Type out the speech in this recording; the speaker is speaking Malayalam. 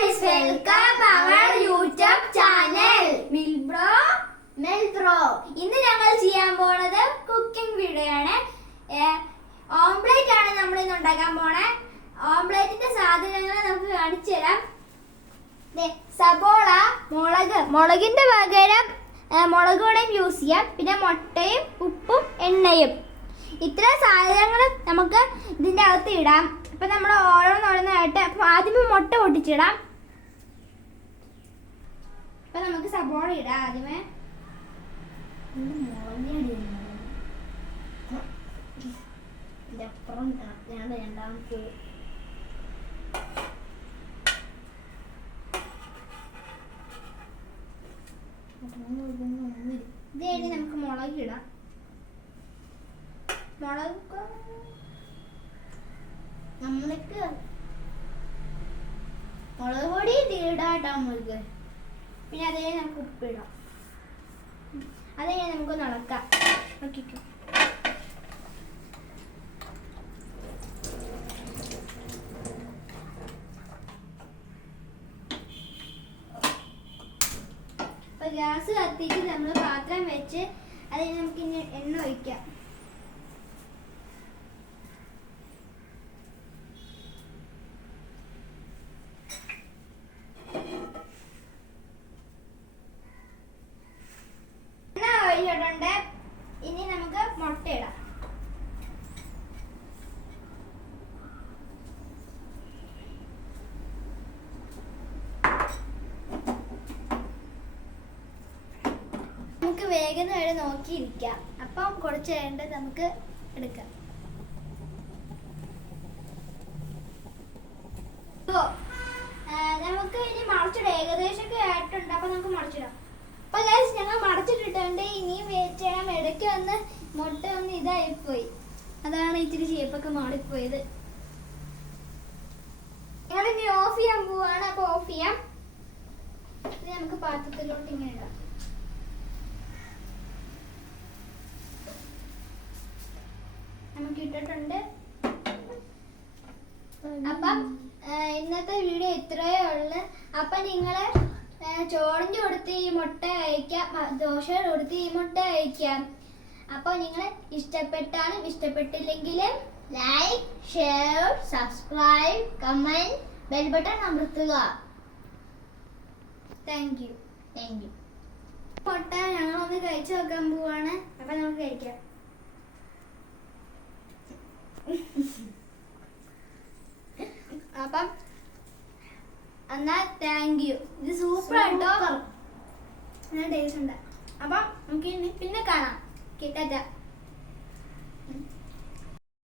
Guys welcome our YouTube channel മിൽബ്രോ മെൽബ്രോ ഇന്ന് ഞങ്ങൾ ചെയ്യാൻ പോണത് കുക്കിംഗ് വീഡിയോ ആണ്. ഓംപ്ലേറ്റ് ആണ് നമ്മൾ ഇന്ന് ഉണ്ടാക്കാൻ പോണേ. ഓംപ്ലേറ്റിന്റെ സാധനങ്ങൾ നമുക്ക് കാണിച്ചു തരാം. സബോള മുളക് മുളകിന്റെ പകരം മുളക് യൂസ് ചെയ്യാം. പിന്നെ മുട്ടയും ഉപ്പും എണ്ണയും. ഇത്ര സാധനങ്ങൾ നമുക്ക് ഇതിന്റെ അകത്ത് ഇടാം. അപ്പം നമ്മൾ ഓരോന്നോരോന്നായിട്ട് അപ്പൊ ആദ്യമേ മുട്ട പൊട്ടിച്ചിടാം. അപ്പൊ നമുക്ക് സബോള ഇടാം ആദ്യമേ. ഇതിനപ്പുറം ഞാൻ രണ്ടാമത്തെ നമുക്ക് മുളക് ഇടാം. മുളക് നമ്മൾക്ക് മുളക് പൊടി ഇടാട്ടോ നമ്മൾക്ക് പിന്നെ അതേ നമുക്ക് ഉപ്പിടാം. അതേ നമുക്ക് നടക്കാം നോക്കിക്കോ. ഗ്യാസ് കത്തിച്ച് നമ്മൾ പാത്രം വെച്ച് അതിന് നമുക്ക് ഇനി എണ്ണ ഒഴിക്കാം എണ്ണ ഒഴിച്ചിട്ടുണ്ട് ഇനി നമുക്ക് മുട്ട ഇടാം നമുക്ക് വേഗം വരെ നോക്കിയിരിക്കാം. അപ്പം കുറച്ച് വേണ്ടത് നമുക്ക് എടുക്കാം. നമുക്ക് ഇനി മറച്ചിടാം. ഏകദേശമൊക്കെ ആയിട്ടുണ്ട്. അപ്പൊ നമുക്ക് മറച്ചിടാം. അപ്പൊ ഗൈസ് ഞങ്ങൾ മറച്ചിട്ടിട്ടുണ്ട്. ഇനിയും വെയിറ്റ് ചെയ്യണം. ഇടയ്ക്ക് വന്ന് മുട്ട ഒന്ന് ഇതായിപ്പോയി. അതാണ് ഇച്ചിരി ഷേപ്പൊക്കെ മാറിപ്പോയത്. ഞങ്ങളിനി ഓഫ് ചെയ്യാൻ പോവാണ്. അപ്പൊ ഓഫ് ചെയ്യാം. നമുക്ക് പാത്രത്തിലോട്ട് ഇങ്ങനെ ഇടാം. നമുക്ക് ഇട്ടിട്ടുണ്ട്. അപ്പം ഇന്നത്തെ വീഡിയോ ഇത്രയേ ഉള്ളു. അപ്പൊ നിങ്ങൾ ആ, ചോറിന്റെ കൊടുത്ത് ഈ മുട്ട കഴിക്കാം. ദോശ ദോശയുടെ കൊടുത്ത് ഈ മുട്ട കഴിക്കാം. അപ്പൊ നിങ്ങൾ ഇഷ്ടപ്പെട്ടാലും ഇഷ്ടപ്പെട്ടില്ലെങ്കിൽ like share subscribe comment bell button അമർത്തുക. താങ്ക് യു താങ്ക് യു മുട്ട ഞങ്ങളൊന്ന് കഴിച്ചു നോക്കാൻ പോവാണ്. അപ്പൊ നമുക്ക് കഴിക്കാം. അപ്പം എന്നാ താങ്ക് യു ഇത് സൂപ്പർ ആയിട്ടോ ഞാൻ ടേസ്റ്റ് ഉണ്ട്. അപ്പം നമുക്ക് പിന്നെ കാണാം. കിട്ടാറ്റ